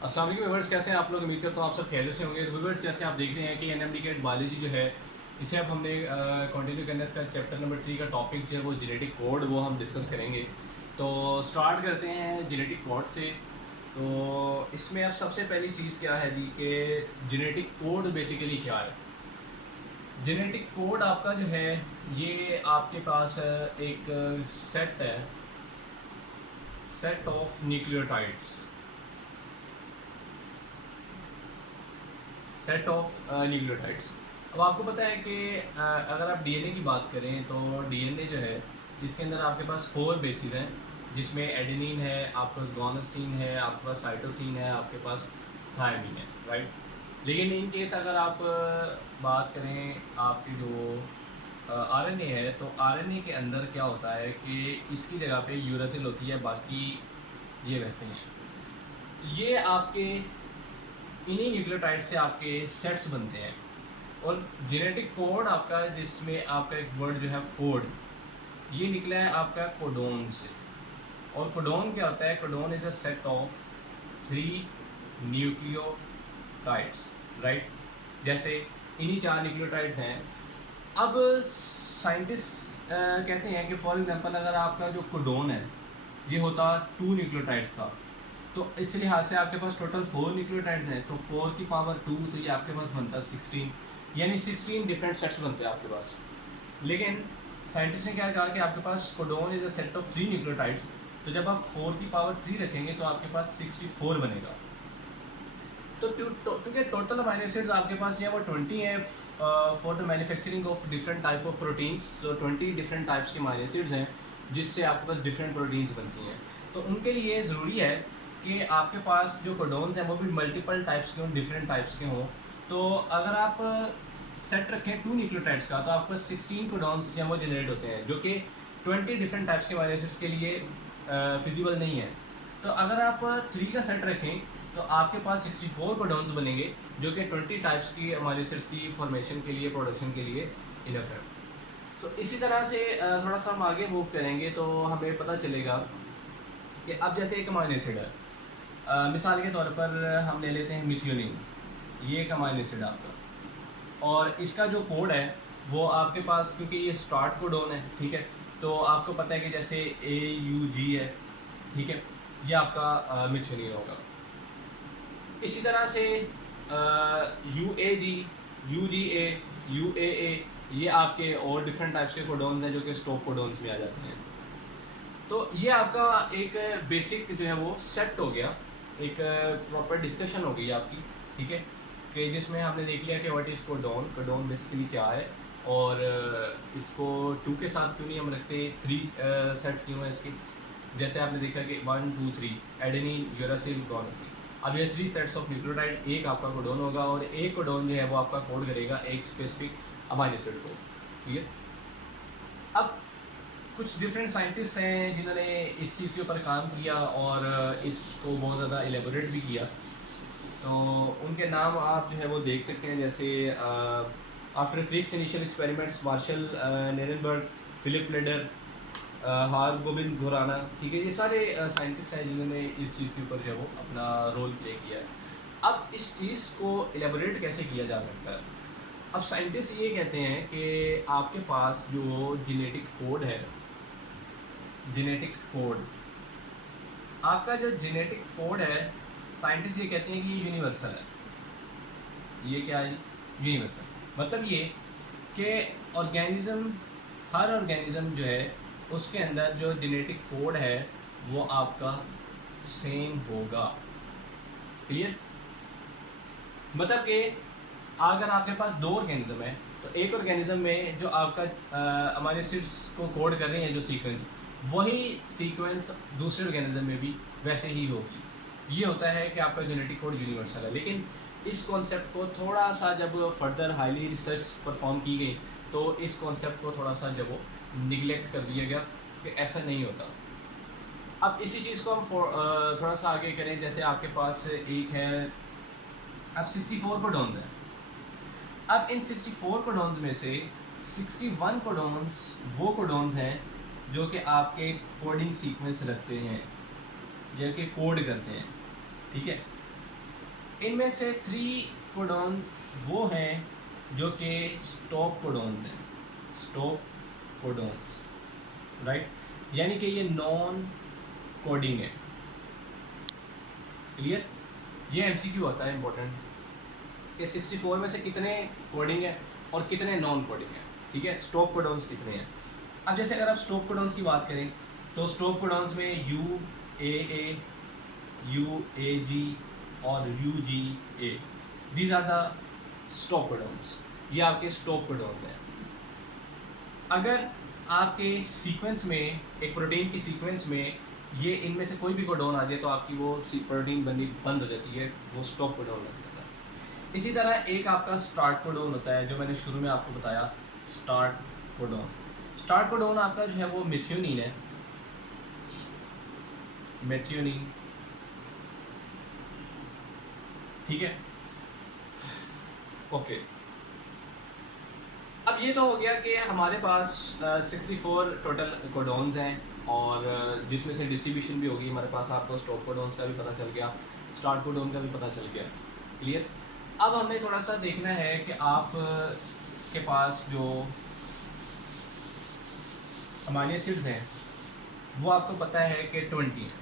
अस्सलाम वालेकुम व्यूअर्स, कैसे हैं आप लोग। उम्मीद करता हूँ आप सब खैरियत से होंगे। तो व्यूअर्स, जैसे आप देख रहे हैं कि एनएमडी के बायोलॉजी जो है इसे अब हमने कंटिन्यू करना है। इसका चैप्टर नंबर 3 का टॉपिक जो है वो जेनेटिक कोड, वो हम डिस्कस करेंगे। तो स्टार्ट करते हैं जेनेटिक कोड से। तो इसमें अब सबसे पहली चीज़ क्या है जी कि जेनेटिक कोड बेसिकली क्या है। जेनेटिक कोड आपका जो है ये आपके पास एक सेट है, set of nucleotides, set of nucleotides. अब आपको पता है कि अगर आप डीएनए की बात करें तो डीएनए जो है इसके अंदर आपके पास 4 बेसिस हैं, जिसमें एडेनिन है, आपके पास गुआनोसिन है, आपके पास साइटोसिन है, आपके पास थायमिन है, राइट। लेकिन इन केस अगर आप बात करें आपके जो आरएनए है, तो आरएनए के अंदर क्या होता है कि इसकी जगह पे यूरासिल होती है, बाकी ये वैसे ही हैं। तो ये आपके इन्हीं न्यूक्लियोटाइड से आपके सेट्स बनते हैं। और जेनेटिक कोड आपका, जिसमें आपका एक वर्ड जो है कोड, ये निकला है आपका कोडोन से। और कोडोन क्या होता है? Codon is a set of 3 nucleotides, right. जैसे इन्हीं 4 न्यूक्लियोटाइड्स हैं। अब साइंटिस्ट कहते हैं कि फॉर एग्जांपल अगर आपका जो कोडोन है ये होता 2 न्यूक्लियोटाइड्स का, तो इस लिहाज से आपके पास टोटल 4 न्यूक्लियोटाइड्स हैं, तो 4 की पावर 2, तो ये आपके पास बनता है 16, यानी 16 डिफरेंट सेट्स बनते हैं आपके पास। लेकिन साइंटिस्ट ने क्या कहा कि आपके पास codon is a set of 3 nucleotides, तो जब आप 4 की पावर 3 रखेंगे तो आपके पास 64 बनेगा। तो क्योंकि टोटल अमाइनो एसिड्स आपके पास जो है वो 20 है for the manufacturing of different type of proteins. तो 20 डिफरेंट टाइप्स के अमाइनो एसिड्स हैं जिससे आपके पास डिफरेंट प्रोटीन्स बनती हैं। तो उनके लिए ज़रूरी है कि आपके पास जो कोडोन्स हैं वो भी मल्टीपल टाइप्स के हों, डिफरेंट टाइप्स के हों। तो अगर आप सेट रखें 2 न्यूक्लियोटाइड्स का, तो आपके पास 16 कोडोन्स हैं वो जनरेट होते हैं, जो कि 20 डिफरेंट टाइप्स के अमाइनो एसिड्स के लिए फिजिबल नहीं है। तो अगर आप 3 का सेट रखें तो आपके पास 64 कोडोन्स बनेंगे, जो कि 20 टाइप्स की अमाइनो एसिड्स की फॉर्मेशन के लिए, प्रोडक्शन के लिए इनफ है। तो इसी तरह से थोड़ा सा हम आगे मूव करेंगे तो हमें पता चलेगा कि अब जैसे एक अमाइनो एसिड है, मिसाल के तौर पर हम ले लेते हैं मिथियोनिन। ये एक अमाइनो एसिड है आपका, और इसका जो कोड है वो आपके पास, क्योंकि ये स्टार्ट कोडोन है, ठीक है, तो आपको पता है कि जैसे AUG है, ठीक है, ये आपका मिथियोनिन होगा। इसी तरह से UAG, UGA, UAA, ये आपके और डिफरेंट टाइप्स के कोडोन्स हैं जो कि स्टॉप कोडोन्स में आ जाते हैं। तो ये आपका एक बेसिक जो है वो सेट हो गया, एक प्रॉपर डिस्कशन हो गई आपकी, ठीक है, कि जिसमें हमने देख लिया कि what is codon, codon basically क्या है, और इसको 2 के साथ क्यों नहीं हम रखते, 3 सेट क्यों है इसके। जैसे आपने देखा कि 1 2 3 एडेनिन, यूरासिल, गुआनोसिन। अब ये 3 सेट्स ऑफ न्यूक्लियोटाइड, एक आपका कोडोन होगा, और एक कोडोन जो है वो आपका कोड करेगा एक स्पेसिफिक अमाइनो एसिड को, ठीक है। अब कुछ डिफरेंट साइंटिस्ट हैं जिन्होंने इस चीज़ के ऊपर काम किया और इसको बहुत ज़्यादा एलेबोरेट भी किया। तो उनके नाम आप जो है वो देख सकते हैं, जैसे after tricks initial experiments, Marshall Nirenberg, Philip Leder, Har Gobind घोराना, ठीक है, ये सारे साइंटिस्ट हैं जिन्होंने इस चीज़ के ऊपर जो है वो अपना रोल प्ले किया है। अब इस चीज़ को एलेबोरेट कैसे किया जा सकता है? अब साइंटिस्ट ये कहते हैं कि आपके पास जो जेनेटिक कोड है, जेनेटिक कोड, आपका जो जेनेटिक कोड है, साइंटिस्ट ये कहते हैं कि ये यूनिवर्सल है। ये क्या है? यूनिवर्सल मतलब ये कि ऑर्गेनिज्म, हर ऑर्गेनिज्म जो है उसके अंदर जो जेनेटिक कोड है वो आपका सेम होगा। क्लियर? मतलब कि अगर आपके पास 2 ऑर्गेनिज्म है, तो एक ऑर्गेनिज्म में जो आपका अमाइनो एसिड्स को कोड कर रहे हैं जो सीक्वेंस, वही सीक्वेंस दूसरे ऑर्गेनिज्म में भी वैसे ही होगी। ये होता है कि आपका जेनेटिक कोड यूनिवर्सल है। लेकिन इस कॉन्सेप्ट को थोड़ा सा जब फर्दर हाईली रिसर्च परफॉर्म की गई, तो इस कॉन्सेप्ट को थोड़ा सा जब वो निगलेक्ट कर दिया गया कि ऐसा नहीं होता। अब इसी चीज़ को हम थोड़ा सा आगे करें। जैसे आपके पास एक है, अब 64 कोडोन्स हैं। अब इन 64 कोडोन्स में से 61 कोडोन्स वो कोडोन्स हैं जो कि आपके कोडिंग सीक्वेंस रखते हैं, जो कि कोड करते हैं, ठीक है। इनमें से 3 कोडॉन्स वो हैं जो कि स्टॉप कोडॉन्स हैं, स्टॉप कोडॉन्स, राइट, यानी कि ये नॉन कोडिंग है। क्लियर? ये एमसीक्यू होता है इंपॉर्टेंट कि 64 में से कितने कोडिंग है और कितने नॉन कोडिंग है, ठीक है, स्टॉप कोडॉन्स कितने हैं। अब जैसे अगर आप स्टॉप कोडॉन्स की बात करें तो स्टॉप कोडॉन्स में UAA, UAG और UGA, these are the stop codons, ये आपके स्टॉप कोडॉन्स हैं। अगर आपके सीक्वेंस में, एक प्रोटीन की सीक्वेंस में ये इनमें से कोई भी कोडॉन आ जाए तो आपकी वो प्रोटीन बननी बंद हो जाती है, वो स्टॉप कोडॉन लग जाता है। इसी तरह एक आपका स्टार्ट कोडॉन होता है, जो मैंने शुरू में आपको बताया, स्टार्ट कोडॉन। स्टार्ट कोडॉन आपका जो है वो मेथियोनिन है, मेथियोनिन, ठीक है, ओके। अब ये तो हो गया कि हमारे पास 64 टोटल कोडॉन्स हैं और जिसमें से डिस्ट्रीब्यूशन भी होगी हमारे पास, आपको स्टॉप कोडॉन्स का भी पता चल गया, स्टार्ट कोडॉन का भी पता चल गया। क्लियर? अब हमें थोड़ा सा देखना है कि आप के पास जो अमीनो एसिड्स हैं वो आपको पता है कि 20 हैं,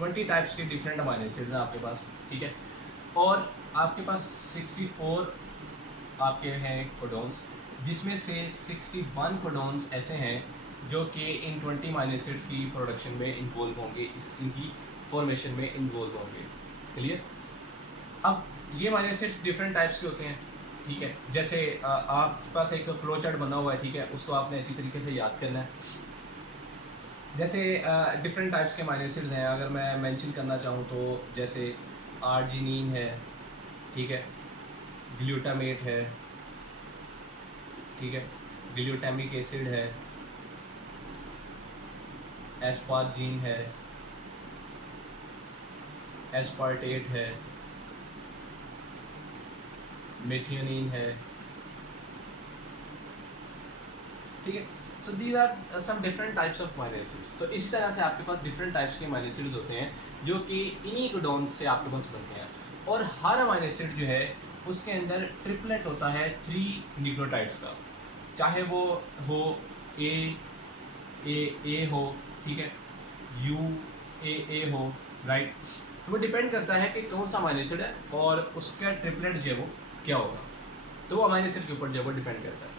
20 टाइप्स के डिफरेंट अमीनो एसिड्स हैं आपके पास, ठीक है, और आपके पास 64 आपके हैं कोडॉन्स, जिसमें से 61 कोडॉन्स ऐसे हैं जो कि इन 20 अमीनो एसिड्स की प्रोडक्शन में इन्वॉल्व होंगे, इनकी फॉर्मेशन में इन्वॉल्व होंगे। क्लियर? अब ये अमीनो एसिड्स डिफरेंट टाइप्स के होते हैं, ठीक है, जैसे आपके पास एक फ्लो चार्ट बना हुआ है, ठीक है, उसको आपने अच्छी तरीके से याद करना है। जैसे डिफरेंट टाइप्स के अमीनो एसिड्स हैं, अगर मैं मेंशन करना चाहूँ तो जैसे आर्जिनिन है, ठीक है, ग्लूटामेट है, ठीक है, ग्लूटामिक एसिड है, एस्पार्जिन है, एस्पार्टेट है, मेथियोनिन है, ठीक है। So these are some different types of amino acids. तो इसी तरह से आपके पास डिफरेंट टाइप्स के अमीनो एसिड्स होते हैं जो कि इन्हीं कोडॉन्स से आपके पास बनते हैं, और हर अमीनो एसिड जो है उसके अंदर ट्रिपलेट होता है 3 न्यूक्लियोटाइड्स का, चाहे वो हो ए हो, ठीक है, UAA हो, राइट। तो वो डिपेंड करता है कि कौन सा अमीनो एसिड है और उसका ट्रिपलेट जो है वो क्या होगा, तो वो अमीनो एसिड के ऊपर जो है वो डिपेंड करता है।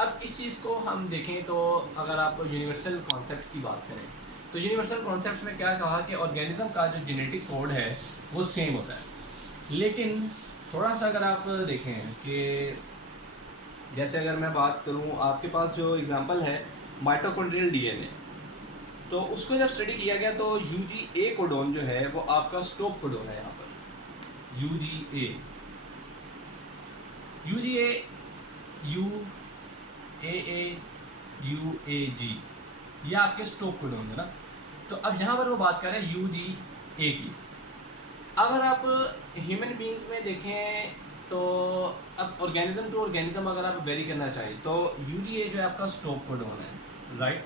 अब इस चीज़ को हम देखें तो अगर आप यूनिवर्सल कॉन्सेप्ट्स की बात करें तो यूनिवर्सल कॉन्सेप्ट्स में क्या कहा कि ऑर्गेनिज्म का जो जेनेटिक कोड है वो सेम होता है, लेकिन थोड़ा सा अगर आप देखें कि जैसे अगर मैं बात करूं, आपके पास जो एग्जांपल है माइटोकॉन्ड्रियल DNA, तो उसको जब स्टडी किया गया तो UGA कोडोन जो है वो आपका स्टॉप कोडोन है। यहाँ पर UGA UAA UAG ये आपके स्टॉप कोडोन है ना। तो अब यहाँ पर वो बात कर रहे हैं UGA की। अगर आप ह्यूमन बींग्स में देखें तो अब ऑर्गेनिज्म टू ऑर्गेनिज्म अगर आप वेरी करना चाहें तो UGA जो है आपका स्टॉप कोडोन है, राइट।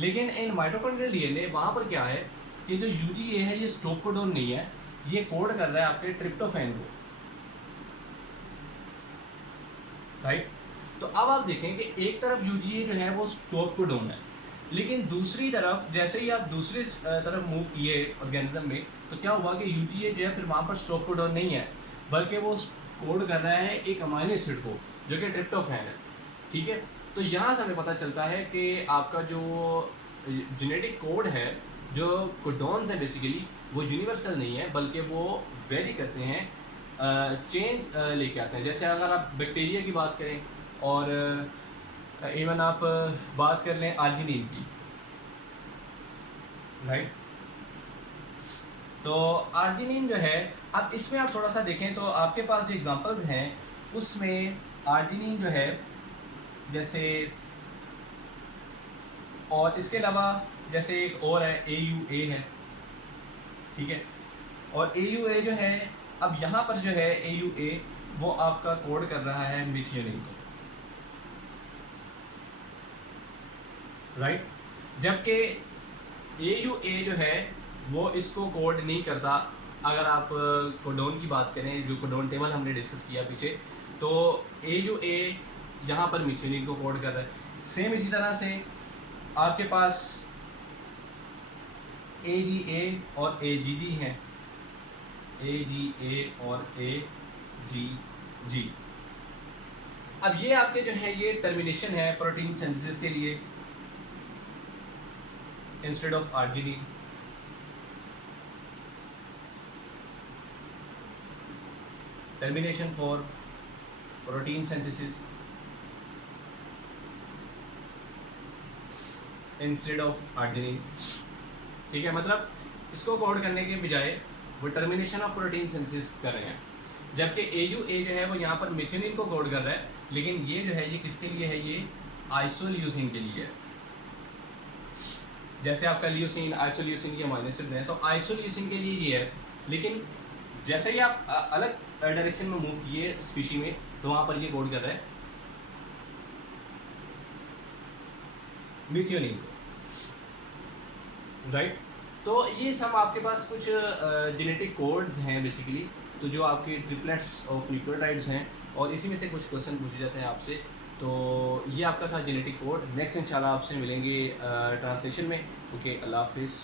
लेकिन इन माइटोकॉन्ड्रियल DNA वहाँ पर क्या है कि जो UGA है ये स्टॉप कोडोन नहीं है, ये कोड कर रहा है आपके ट्रिप्टोफैन को, राइट। तो अब आप देखें कि एक तरफ UGA जो है वो स्टॉप कोडोन है, लेकिन दूसरी तरफ जैसे ही आप दूसरी तरफ मूव किए ऑर्गेनिज्म में तो क्या हुआ कि UGA जो है फिर वहाँ पर स्टॉप कोडोन नहीं है, बल्कि वो कोड कर रहा है एक अमीनो एसिड को जो कि ट्रिप्टोफैन है, ठीक है। तो यहाँ से हमें पता चलता है कि आपका जो जेनेटिक कोड है, जो कोडॉन्स हैं बेसिकली वो यूनिवर्सल नहीं है, बल्कि वो वेरी करते हैं, चेंज लेके आते हैं। जैसे अगर आप बैक्टीरिया की बात करें और इवन आप बात कर लें आर्जिनिन की, राइट। तो आर्जिनिन जो है, अब इसमें आप थोड़ा सा देखें तो आपके पास जो एग्जांपल्स हैं उसमें आर्जिनिन जो है जैसे, और इसके अलावा जैसे एक और है AUA है, ठीक है, और AUA जो है, अब यहाँ पर जो है AUA वो आपका कोड कर रहा है मिथियोनिन को, राइट। जबकि AUA जो है वो इसको कोड नहीं करता। अगर आप कोडोन की बात करें, जो कोडोन टेबल हमने डिस्कस किया पीछे, तो ए यहाँ पर मिथ्योनिन को कोड कर रहा है। सेम इसी तरह से आपके पास ए और ए हैं, ए और ए। अब ये आपके जो है ये टर्मिनेशन है प्रोटीन सिंथेसिस के लिए, instead of arginine. Termination for protein synthesis instead of arginine. ठीक है, मतलब इसको कोड करने के बजाय वो टर्मिनेशन ऑफ प्रोटीन सिंथेसिस कर रहे हैं, जबकि ए जो है वो यहाँ पर मिथ्योनिन को कोड कर रहा है, लेकिन ये जो है ये किसके लिए है, ये आइसोल्यूसिन के लिए है। जैसे आपका ल्यूसिन, आइसोल्यूसिन के अमीनो एसिड हैं, तो आइसोल्यूसिन के लिए ये है, लेकिन जैसे ही आप अलग डायरेक्शन में मूव किए स्पीशी में, तो वहाँ पर ये कोड कर रहा है मिथ्योनिन, राइट। तो ये सब आपके पास कुछ जेनेटिक कोड्स हैं बेसिकली, तो जो आपके ट्रिपलेट्स ऑफ न्यूक्लियोटाइड्स हैं, और इसी में से कुछ क्वेश्चन पूछे जाते हैं आपसे। तो ये आपका था जेनेटिक कोड। नेक्स्ट इंशाल्लाह आपसे मिलेंगे ट्रांसलेशन में। ओके, अल्लाह हाफिज़।